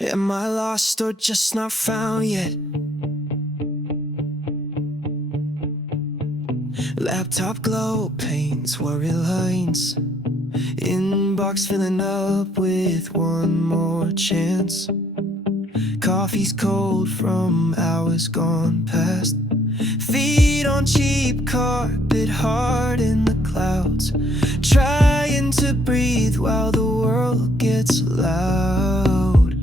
Am I lost or just not found yet? Laptop glow paints worry lines. Inbox filling up with one more chance. Coffee's cold from hours gone past. Feet on cheap carpet, heart in the clouds. Trying to breathe while the world gets loud.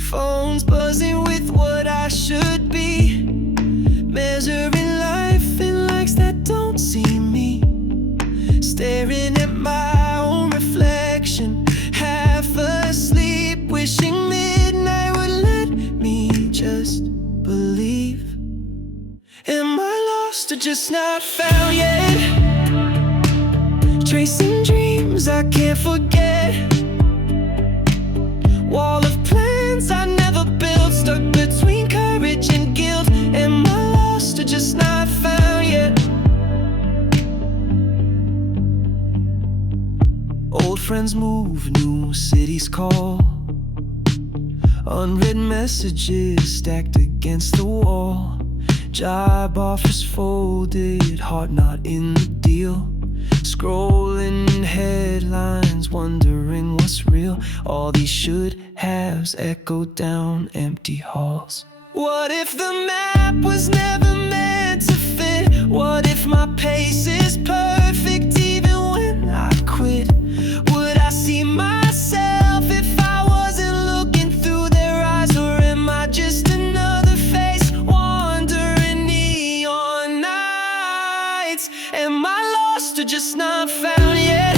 Phones buzzing with what I should be. Measuring life in likes that don't see me. Staring at my own reflection, half asleep, wishing midnight would let me just believe. Am I lost or just not found yet? Tracing dreams I can't forget. Wall of plans I never built, stuck between courage and guilt. Am I lost or just not found yet? Old friends move, new cities call. Unread messages stacked against the wall. Job offers folded, heart not in the deal. Scrolling headlines, wondering what's real. All these should-haves echo down empty halls. What if the map was never meant to fit? What if my pace is perfect even when I quit? Would I see myself if I wasn't looking through their eyes? Or am I just another face wandering neon nights? Am I lost or just not found yet?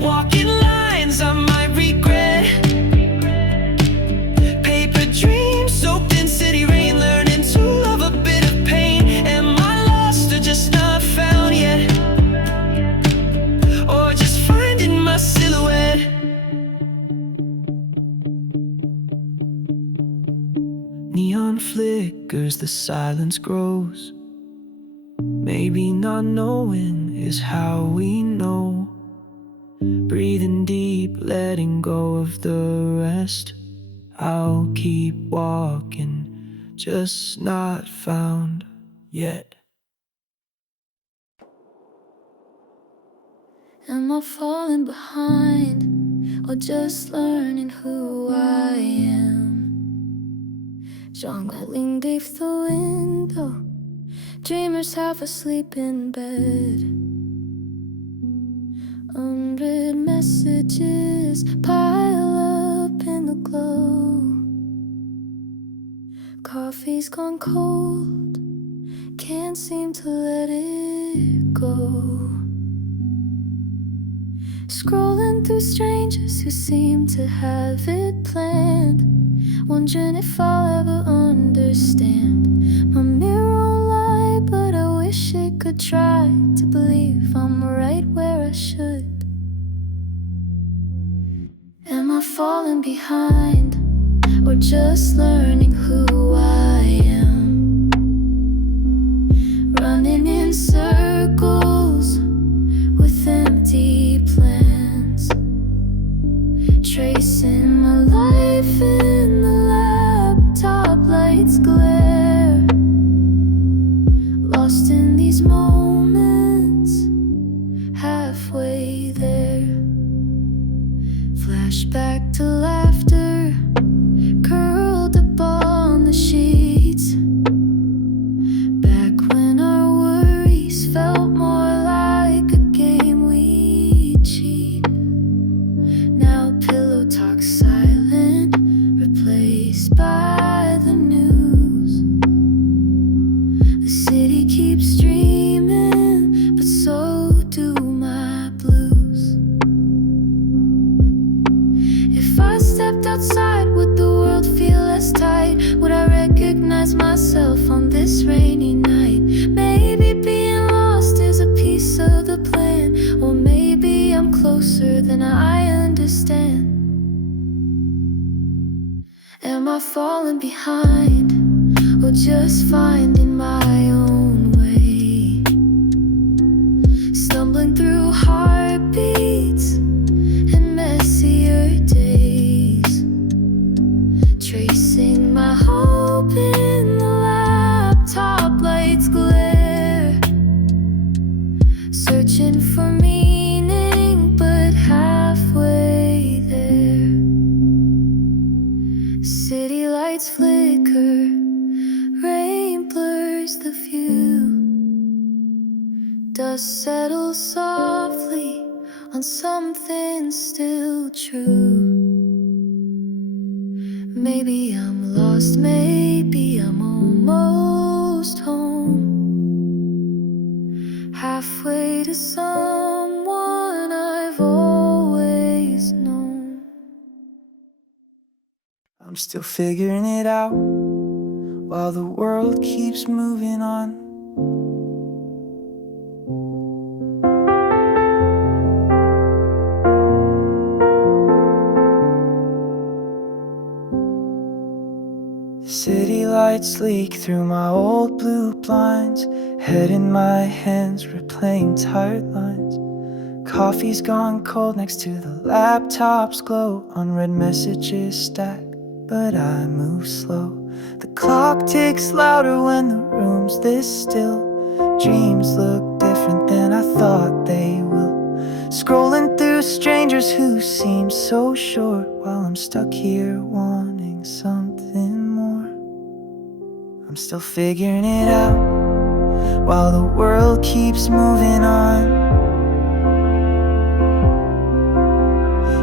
Walking lines I might regret. Paper dreams soaked in city rain, learning to love a bit of pain. Am I lost or just not found yet? Or just finding my silhouette? Neon flickers, the silence grows. Maybe not knowing is how we know. Breathing deep, letting go of the rest. I'll keep walking, just not found yet. Am I falling behind or just learning who I am? Jongling beneath the window, dreamers half asleep in bed. Unread messages pile up in the glow. Coffee's gone cold, can't seem to let it go. Scrolling through strangers who seem to have it planned, wondering if I'll ever understand. My mirror won't lie, but I wish it could try to believe I'm right where I should. Am I falling behind or just learning who I am? Running in circles with empty plans, tracing my life in the laptop lights glare. Lost in these moments, halfway there. Flashback to laughter, curled up on the sheets. Back when our worries felt more like a game we cheat. Now pillow talk silent, replaced by the news. The city keeps dreaming, but so do my blues. If I stepped outside, would the world feel less tight? Would I recognize myself on this rainy night? Maybe being lost is a piece of the plan, or maybe I'm closer than I understand. Am I falling behind or just finding my own way? Stumbling through heartbeats dust settles softly on something still true. Maybe I'm lost, maybe I'm almost home, halfway to someone I've always known. I'm still figuring it out while the world keeps moving on. City lights leak through my old blue blinds, head in my hands, replaying tired lines. Coffee's gone cold next to the laptop's glow, unread messages stack, but I move slow. The clock ticks louder when the room's this still. Dreams look different than I thought they will. Scrolling through strangers who seem so short, while I'm stuck here wanting something more. I'm still figuring it out while the world keeps moving on.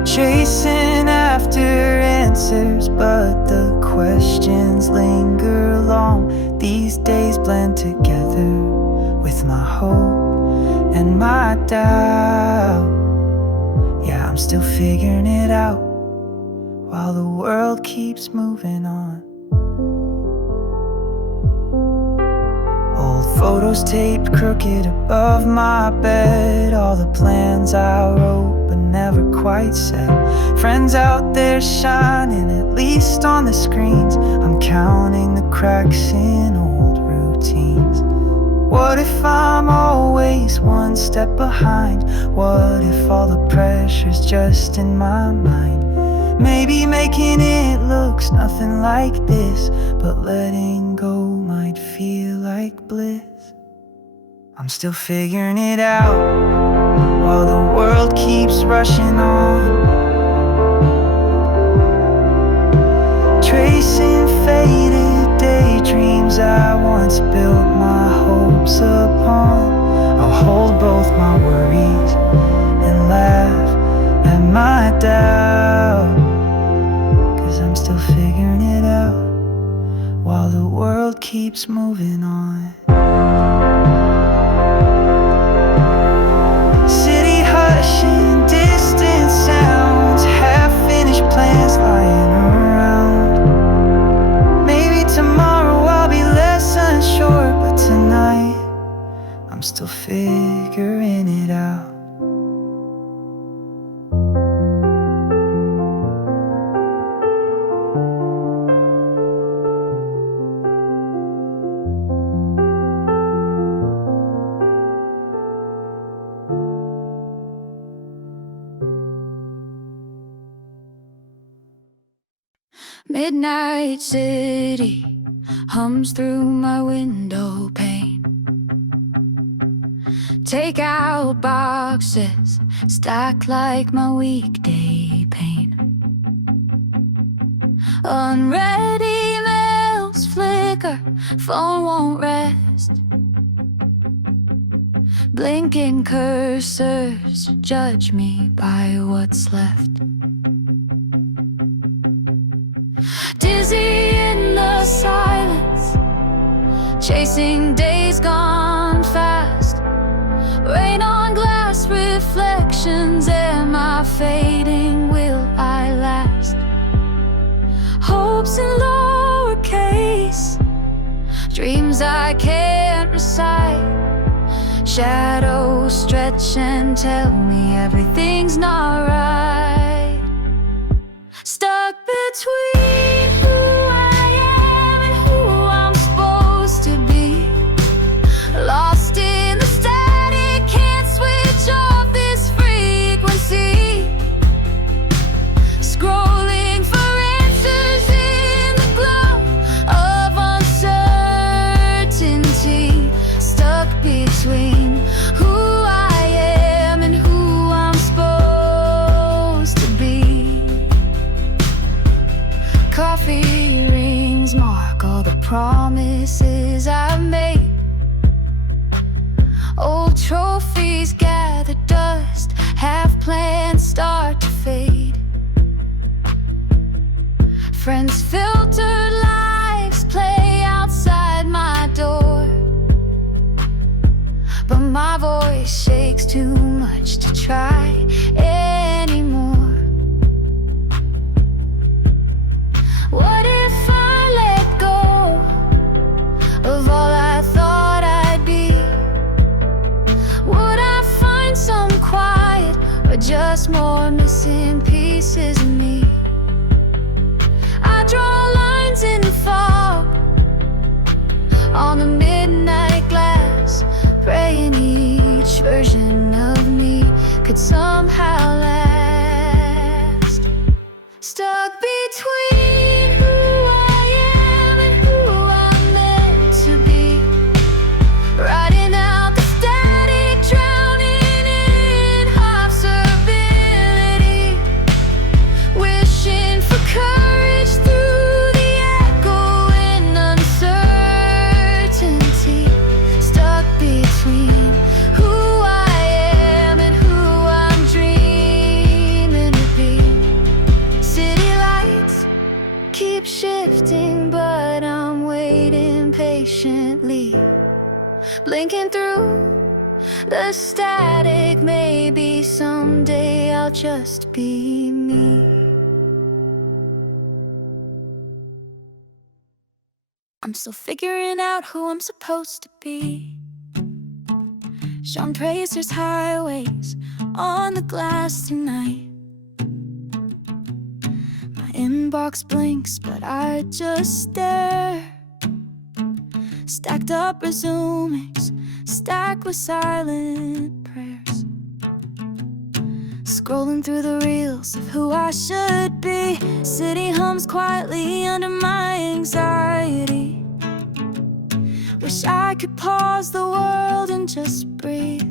Chasing after answers, but the questions linger long. These days blend together with my hope and my doubt. Yeah, I'm still figuring it out while the world keeps moving on. Old photos taped crooked above my bed, all the plans I wrote but never quite said. Friends out there shining, at least on the screens. I'm counting the cracks in old routines. What if I'm always one step behind? What if all the pressure's just in my mind? Maybe making it looks nothing like this, but letting go might feel like bliss. I'm still figuring it out while the world keeps rushing on. Tracing faded daydreams I once built my hopes upon. I'll hold both my worries and laugh at my doubt, 'cause I'm still figuring it out while the world keeps moving on. City hushing, distant sounds, half-finished plans lying around. Maybe tomorrow I'll be less unsure, but tonight I'm still figuring it out. Midnight city hums through my window pane. Take out boxes stacked like my weekday pain. Unread emails flicker, phone won't rest. Blinking cursors judge me by what's left. Dizzy in the silence, chasing days gone fast. Rain on glass reflections, am I fading, will I last? Hopes in lowercase, dreams I can't recite. Shadows stretch and tell me everything's not right. Stuck between who I am and who I'm supposed to be. Lost in the static, can't switch off this frequency. Scrolling for answers in the glow of uncertainty. Stuck between who I am and who I'm supposed to be. Coffee rings mark all the promises I've made. Old trophies Friends' filtered lives play outside my door, but my voice shakes too much to try anymore. What if I let go of all I thought I'd be? Would I find some quiet, or just more missing pieces of me? I draw lines in fog on the midnight glass, praying each version of me could somehow last. Stuck between who I am and who I'm meant to be, riding out the static, drowning in possibility, wishing for courage through the echoing uncertainty. Stuck between who I am and who I'm dreaming to be. City lights keep shifting, but I'm waiting patiently, blinking through the static. Maybe someday I'll just be me. I'm still figuring out who I'm supposed to be. Sean Prazer's highways on the glass tonight. My inbox blinks, but I just stare. Stacked up resumes, stacked with silent prayers. Scrolling through the reels of who I should be. City hums quietly under my anxiety. Wish I could pause the world and just breathe,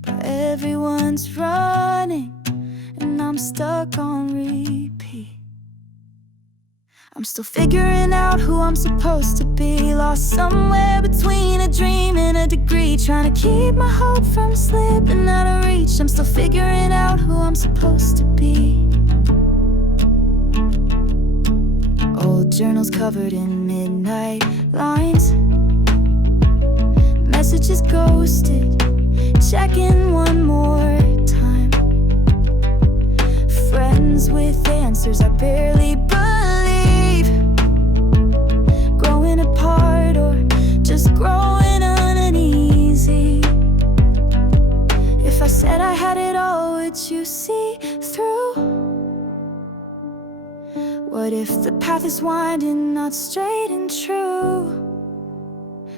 but everyone's running and I'm stuck on repeat. I'm still figuring out who I'm supposed to be, lost somewhere between a dream and a degree, trying to keep my hope from slipping out of reach. I'm still figuring out who I'm supposed to be. Old journals covered in midnight lines, messages ghosted, checking one more time. Friends with answers I barely believe, growing apart or just growing uneasy. If I said I had it all, would you see through? What if the path is winding, not straight and true?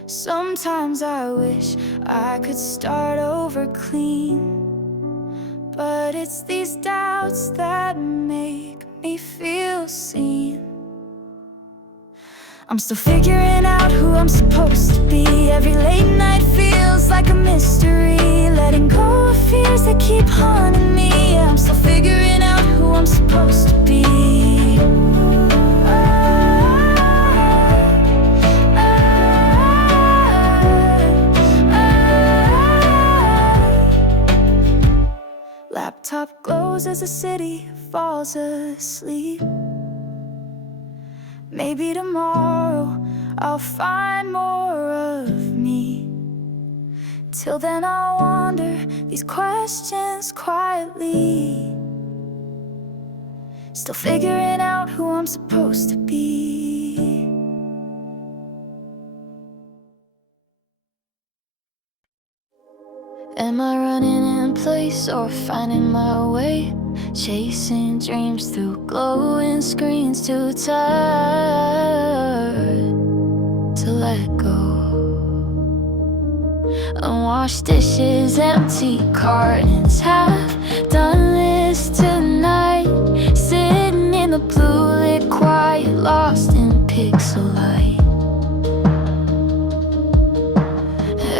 Sometimes I wish I could start over clean, but it's these doubts that make me feel seen. I'm still figuring out who I'm supposed to be. Every late night feels like a mystery, letting go of fears that keep haunting me. Yeah, I'm still figuring out who I'm supposed to be. Laptop glows as the city falls asleep. Maybe tomorrow I'll find more of me. Till then I'll wander these questions quietly, still figuring out who I'm supposed to be. Am I running in place or finding my way? Chasing dreams through glowing screens, too tired to let go. Unwashed dishes, empty cartons, half done this tonight. Sitting in the blue lit quiet, lost in pixel light.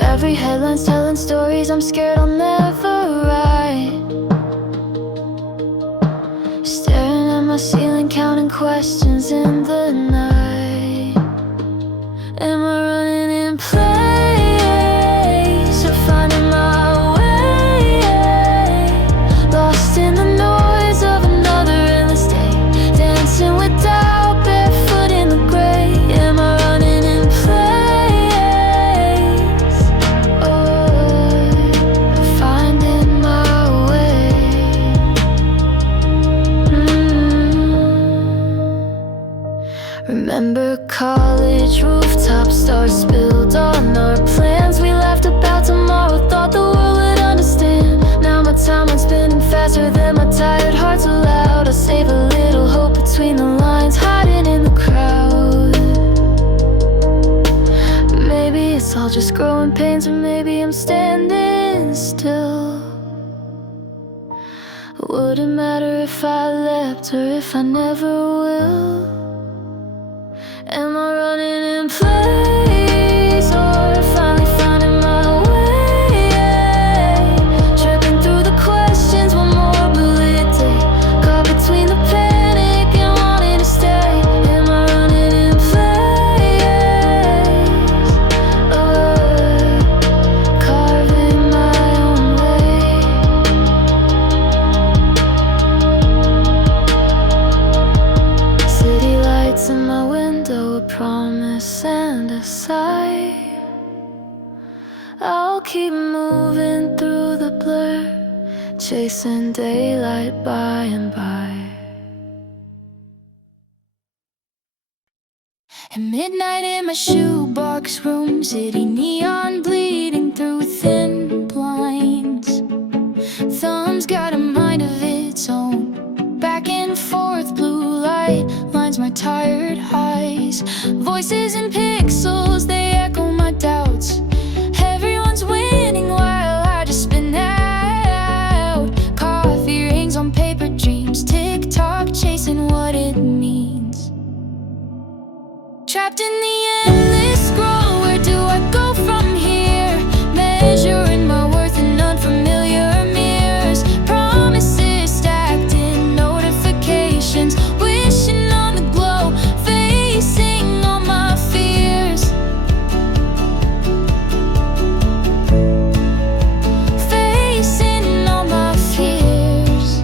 Every headline's telling stories I'm scared I'll never write. Staring at my ceiling, counting questions in the night. Am I running in place or finding my way? Lost in the noise of another endless day, dancing with doubt. Remember college rooftop stars spilled on our plans. We laughed about tomorrow, thought the world would understand. Now my timeline's spinning faster than my tired heart's allowed. I save a little hope between the lines, hiding in the crowd. Maybe it's all just growing pains, or maybe I'm standing still. Would it matter if I left or if I never will? Am I running in place or finally finding my way? Tripping through the questions, one more bullet day. Caught between the panic and wanting to stay. Am I running in place or carving my own way? City lights in my window, a promise and a sigh. I'll keep moving through the blur, chasing daylight by and by. At midnight in my shoebox room, city neon bleeding through thin blinds. Thumb's got a mind of its own, back and forth blue light lines my tired eyes. Voices in pixels, they echo my doubts. Everyone's winning while I just spin out. Coffee rings on paper dreams, tick-tock chasing what it means. Trapped in the endless scroll, where do I go from here? Measuring my worth in unfamiliar mirrors. Promises stacked in notifications, wishing on the glow, facing all my fears. Facing all my fears.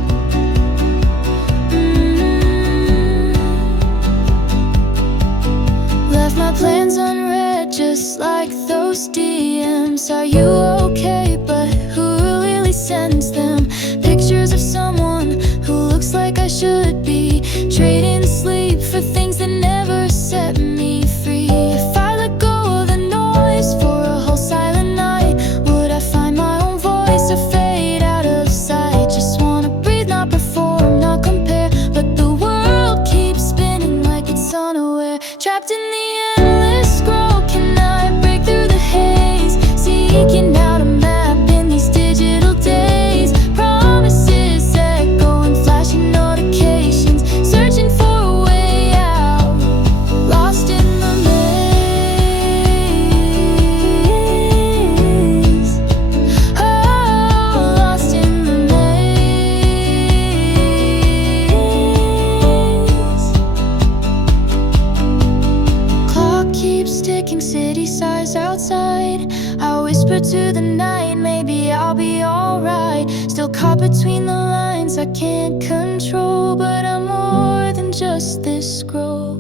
Left my plans unread, just like those DMs. Are you okay? But who really sends them? Pictures of someone who looks like I should be, trading sleep for things that never set me free. If I let go of the noise for a whole silent night, would I find my own voice or fade out of sight? Just wanna breathe, not perform, not compare, but the world keeps spinning like it's unaware. Trapped in the endless scroll, can I break through the haze? Seeking out a map in these digital days. Promises echoing, flashing notifications, searching for a way out. Lost in the maze. Oh, lost in the maze. Clock keeps ticking, city sighs outside. I whisper to the night, maybe I'll be alright. Still caught between the lines I can't control, but I'm more than just this scroll.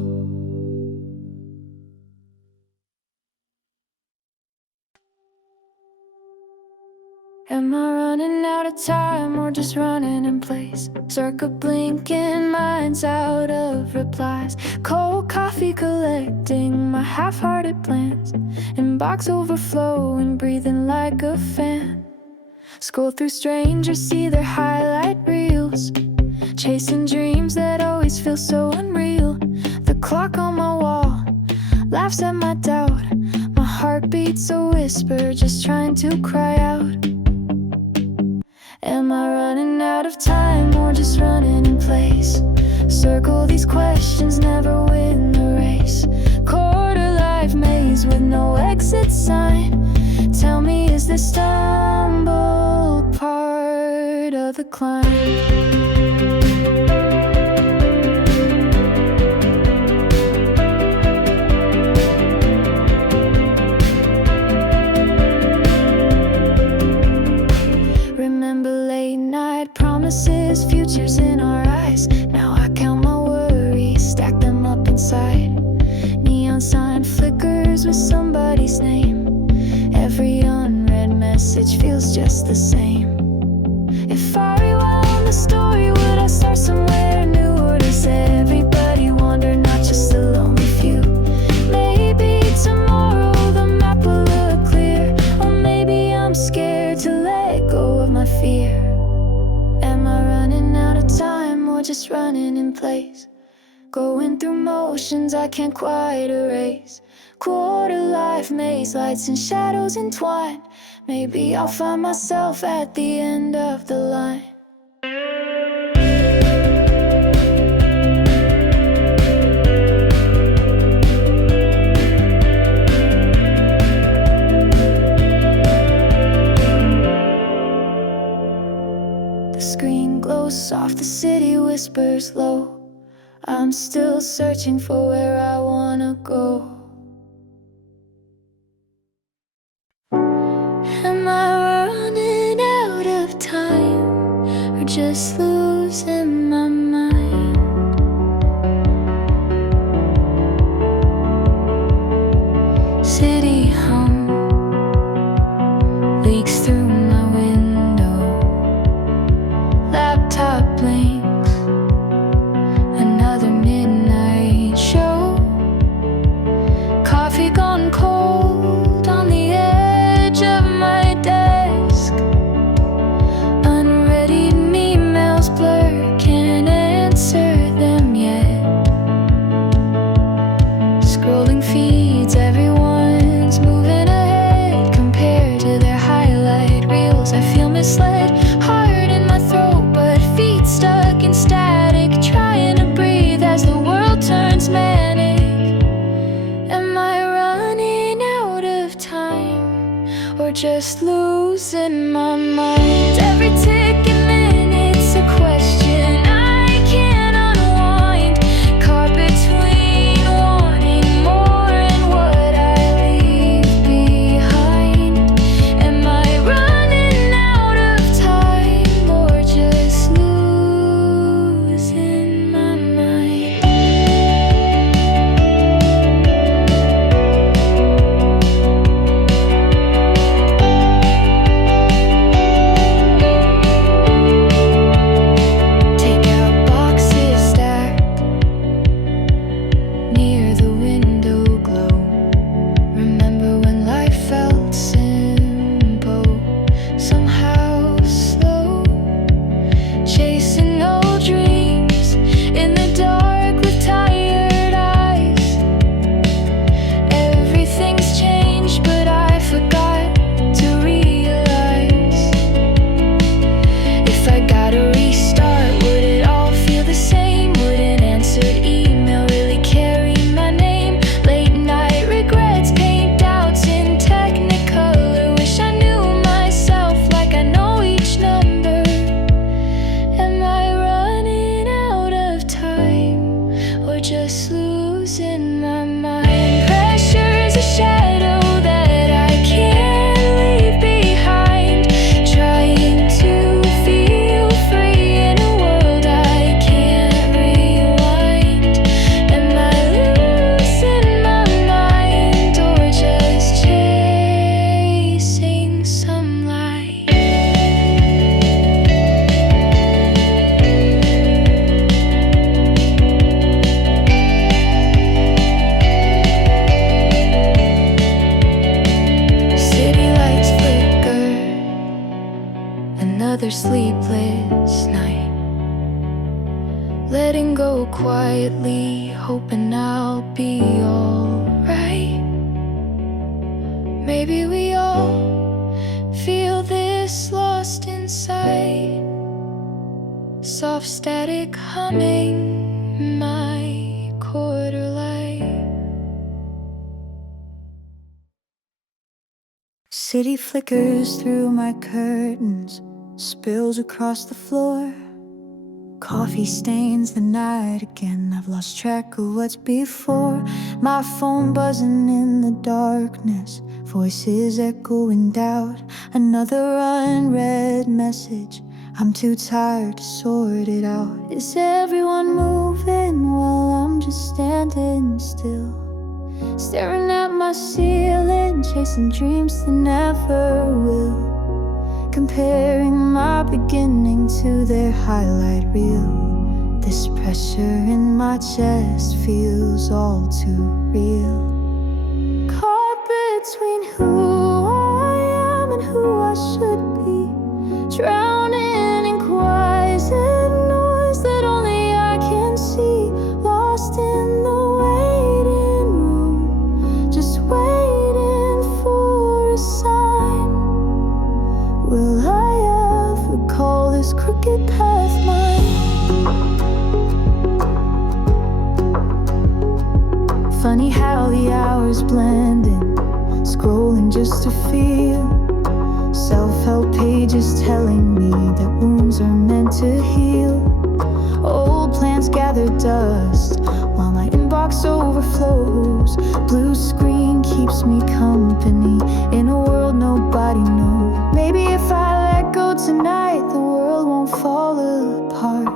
Am I running out of time or just running in place? Circle blinking, minds out of replies. Cold coffee collecting my half-hearted plans. Inbox overflowing, breathing like a fan. Scroll through strangers, see their highlight reels, chasing dreams that always feel so unreal. The clock on my wall laughs at my doubt. My heart beats a whisper, just trying to cry out. Am I running out of time or just running in place? Circle these questions, never win the race. Quarter life maze with no exit sign. Tell me, is this stumble part of the climb? Promises, futures in our eyes. Now I count my worries, stack them up inside. Neon sign flickers with somebody's name. Every unread message feels just the same. If I rewound the story, would I start somewhere new? Or does everybody wander, not just a lonely few? just running in place, going through motions I can't quite erase. Quarter life maze, lights and shadows entwined. Maybe I'll find myself at the end of the line. The screen glows soft, the city whispers low. I'm still searching for where I wanna go. Am I running out of time, or just losing my mind? City hum leaks through my window. Laptop blinks, another midnight show. Coffee gone cold on the edge of my desk. Unread emails blur, can't answer them yet. Scrolling feeds, everyone's moving ahead compared to their highlight reels. I feel misled, heart in my throat, but feet stuck in static, trying to breathe as the world turns manic. Am I running out of time, or just losing my mind? Every ticking minute's a question I can't unwind. Caught between wanting more and what I leave behind. Am I running out of time, or just losing my mind? Take out boxes stacked near the window glow. Remember when life felt simple, somehow slow. Chasing old dreams in the dark with tired eyes. Everything's changed, but I forgot to realize. If I gotta restart, would it all feel the same? Would an answered email really carry my name? Late night regrets paint doubts in technicolor. Wish I knew myself like I know each number. Am I running out of time, or just losing my mind? Pressure's a shadow that I can't leave behind. Trying to feel free in a world I can't rewind. Am I losing my mind, or just chasing some light? City lights flicker, another sleepless night. Letting go quietly, hoping I'll be alright. Maybe we all feel this lost inside. Soft static humming my quarter light. City flickers through my curtains, spills across the floor. Coffee stains the night again. I've lost track of what's before. My phone buzzing in the darkness, voices echoing doubt. Another unread message, I'm too tired to sort it out. Is everyone moving while I'm just standing still? Staring at my ceiling, chasing dreams that never will. Comparing my beginning to their highlight reel. This pressure in my chest feels all too real. Caught between who I am and who I should be, drowning in quiet noise that only used to feel. Self-help pages telling me that wounds are meant to heal. Old plans gather dust while my inbox overflows. Blue screen keeps me company in a world nobody knows. Maybe if I let go tonight, the world won't fall apart.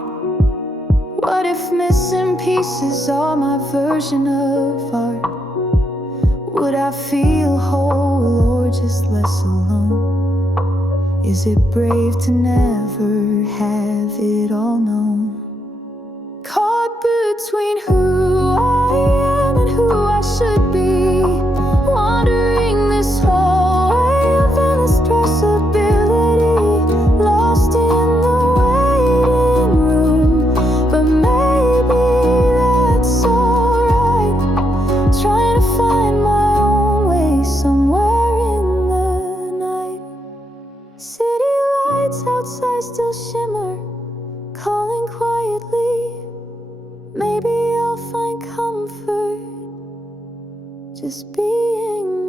What if missing pieces are my version of art? Would I feel whole or just less alone? Is it brave to never have it all known? Caught between who I am and who I should be, wandering this hallway of endless possibility, lost in the waiting room. But maybe that's alright, trying to find my own way somewhere in the night. City lights outside still shimmer, calling quietly. Maybe I'll find comfort just being